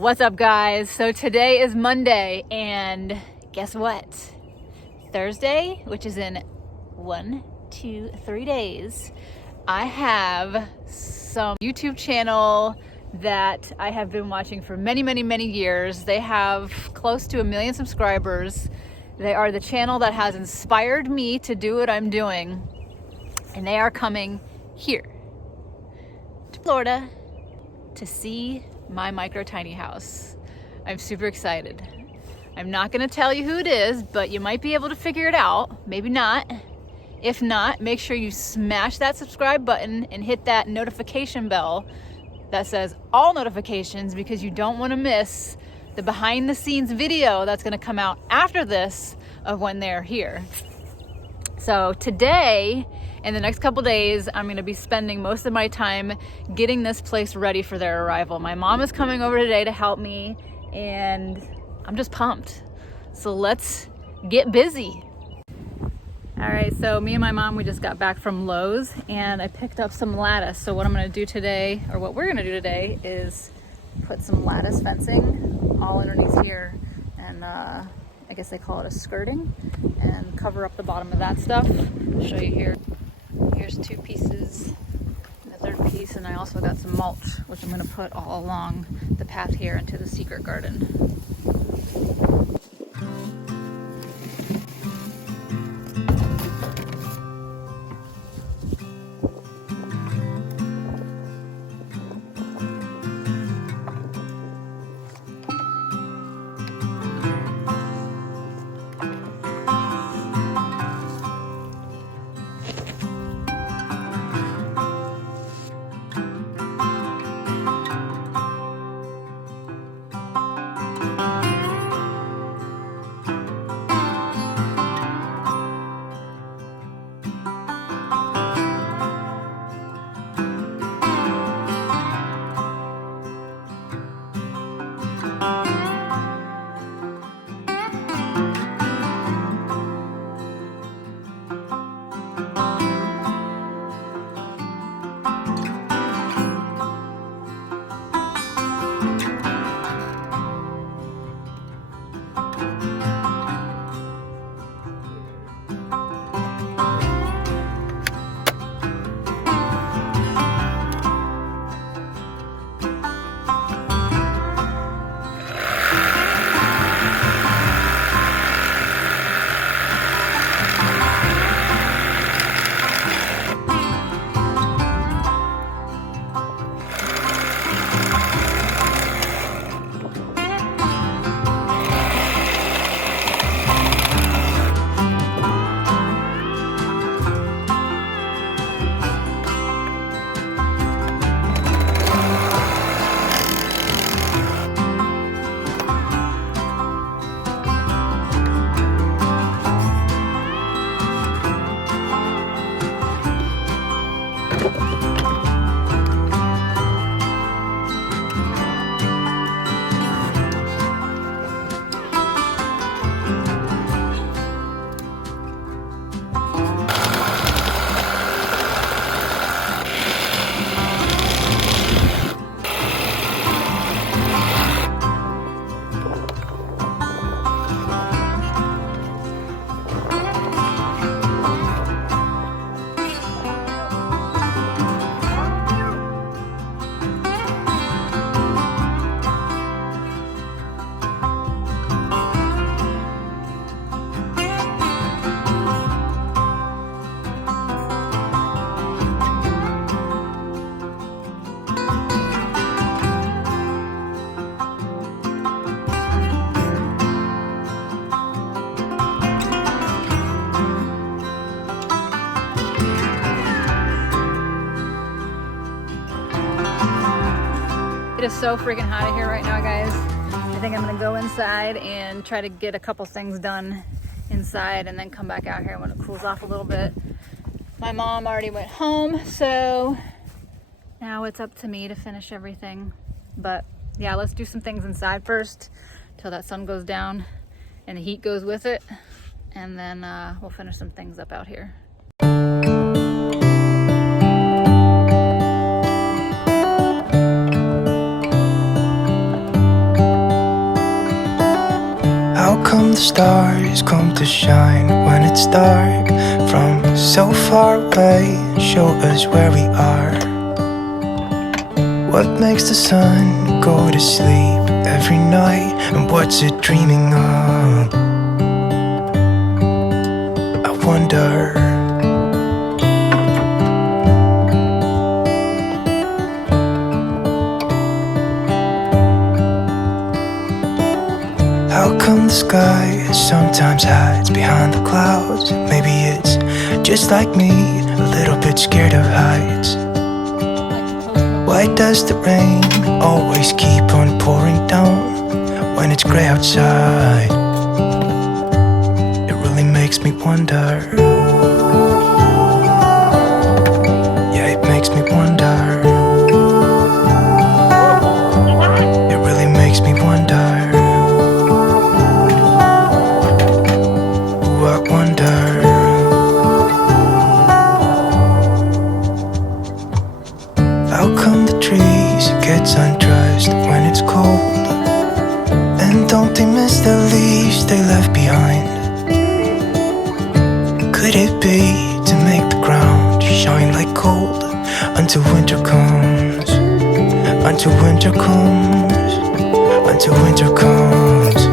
What's up, guys? So today is Monday, and guess what? Thursday, which is in 1, 2, 3 days, I have some YouTube channel that I have been watching for many years. They have close to 1 million subscribers. They are the channel that has inspired me to do what I'm doing, and they are coming here to Florida to see my micro tiny house. I'm super excited. I'm not gonna tell you who it is, but you might be able to figure it out. Maybe not. If not, make sure you smash that subscribe button and hit that notification bell that says all notifications, because you don't want to miss the behind the scenes video that's going to come out after this of when they're here. So today, in the next couple days, I'm going to be spending most of my time getting this place ready for their arrival. My mom is coming over today to help me, and I'm just pumped. So let's get busy. All right, so me and my mom, we just got back from Lowe's, and I picked up some lattice. So what I'm gonna do today, or what we're gonna do today, is put some lattice fencing all underneath here, and I guess they call it a skirting, and cover up the bottom of that stuff. I'll show you here. Here's 2 pieces, and the 3rd piece, and I also got some mulch, which I'm gonna put all along the path here into the secret garden. It is so freaking hot out here right now, guys. I think I'm gonna go inside and try to get a couple things done inside and then come back out here when it cools off a little bit. My mom already went home, so now it's up to me to finish everything. But yeah, let's do some things inside first till that sun goes down and the heat goes with it, and then we'll finish some things up out here. come the stars come to shine when it's dark? From so far away, show us where we are. What makes the sun go to sleep every night? And what's it dreaming of? I wonder. How come the sky sometimes hides behind the clouds? Maybe it's just like me, a little bit scared of heights. Why does the rain always keep on pouring down when it's gray outside? It really makes me wonder. Yeah, it makes me wonder. It really makes me wonder. Ooh, I wonder. How come the trees gets undressed when it's cold? And don't they miss the leaves they left behind? Could it be to make the ground shine like gold until winter comes? Until winter comes. Until winter comes.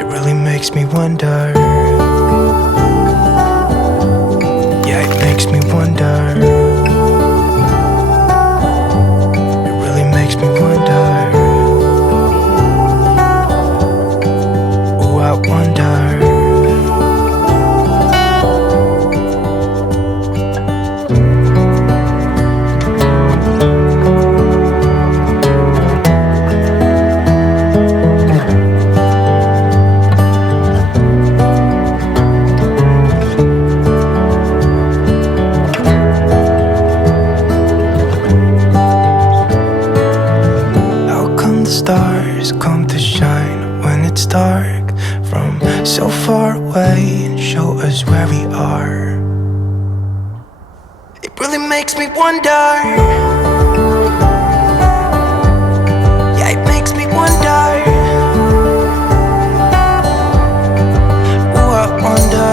It really makes me wonder. Yeah, it makes me wonder. Makes me wonder. Oh, I wonder. Stars come to shine when it's dark from so far away and show us where we are. It really makes me wonder. Yeah, it makes me wonder. Oh, I wonder.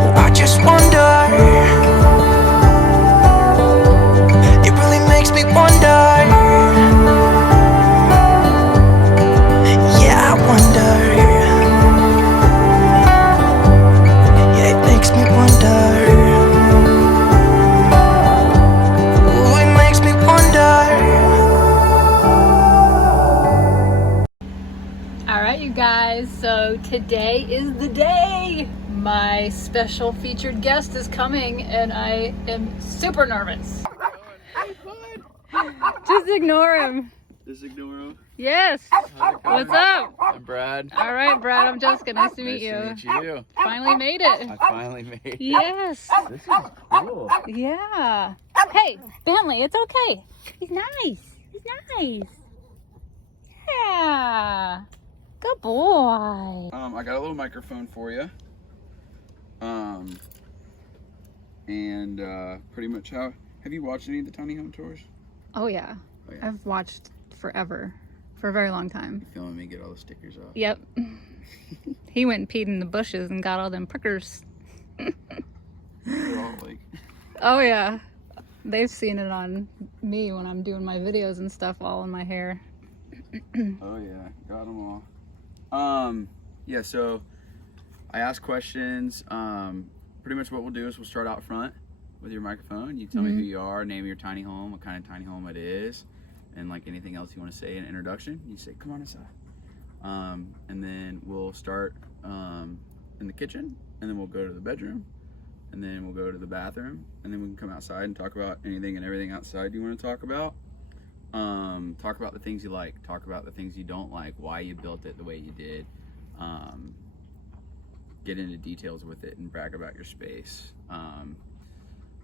Oh, I just wonder. Makes me wonder. Yeah, I wonder. Yeah, it makes me wonder. Ooh, it makes me wonder. Alright, you guys, so today is the day. My special featured guest is coming and I am super nervous. Just ignore him. Just ignore him? Yes. What's up? I'm Brad. All right, Brad. I'm Jessica. Nice to meet you. Nice to meet you. Finally made it. I finally made it. Yes. This is cool. Yeah. Hey, Bentley, it's okay. He's nice. He's nice. Yeah. Good boy. I got a little microphone for you. And pretty much have you watched any of the tiny home tours? Oh, yeah. Oh, yeah. I've watched forever. For a very long time. You filming me get all the stickers off? Yep. He went and peed in the bushes and got all them prickers. They're all like... Oh, yeah. They've seen it on me when I'm doing my videos and stuff all in my hair. Oh, yeah. Got them all. Yeah, so I ask questions. Pretty much what we'll do is we'll start out front with your microphone. You tell me who you are, name your tiny home, what kind of tiny home it is, and like anything else you want to say in introduction. You say, come on inside. And then we'll start in the kitchen, and then we'll go to the bedroom, and then we'll go to the bathroom, and then we can come outside and talk about anything and everything outside you want to talk about. Talk about the things you like, talk about the things you don't like, why you built it the way you did. Get into details with it and brag about your space.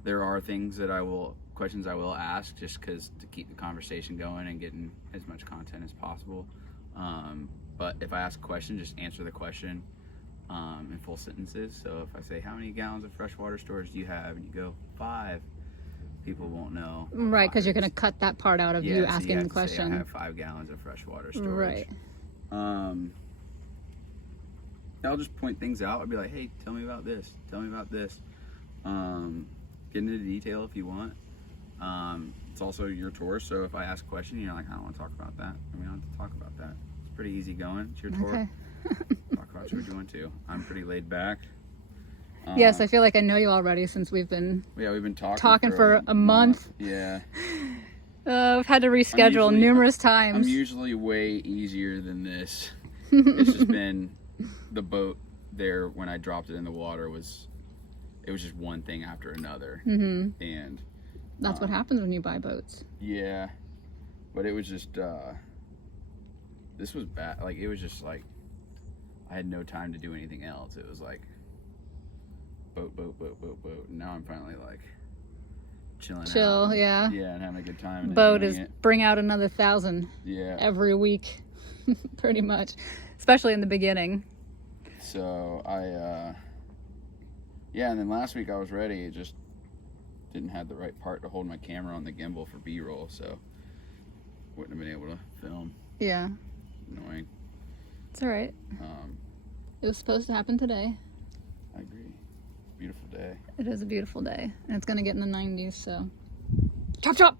There are questions I will ask just because to keep the conversation going and getting as much content as possible. But if I ask a question, just answer the question in full sentences. So if I say, how many gallons of freshwater storage do you have? And you go, 5. people won't know. Right, because you're going to cut that part out of you so asking have the to say, question. I have 5 gallons of fresh water storage. Right. I'll just point things out. I'll be like, hey, tell me about this. Tell me about this. Get into detail if you want. It's also your tour, so if I ask a question, you're like, I don't want to talk about that. And we don't have to talk about that. It's pretty easy going. It's your tour. Okay. Talk about what you want to. I'm pretty laid back. Yes, I feel like I know you already since we've been we've been talking for a month. Yeah. I've had to reschedule numerous times. I'm usually way easier than this. It's just been the boat there when I dropped it in the water it was just one thing after another. Mm-hmm. And that's what happens when you buy boats. Yeah, but it was just this was bad. Like, it was just like I had no time to do anything else. It was like boat. And now I'm finally like chilling out. Yeah, and having a good time. And boat is it. Bring out another 1,000 every week. Pretty much, especially in the beginning. So and then last week I was ready. It just didn't have the right part to hold my camera on the gimbal for B-roll, so wouldn't have been able to film. Yeah. Annoying. It's all right. It was supposed to happen today. I agree. Beautiful day. It is a beautiful day, and it's gonna get in the 90s. So, chop chop.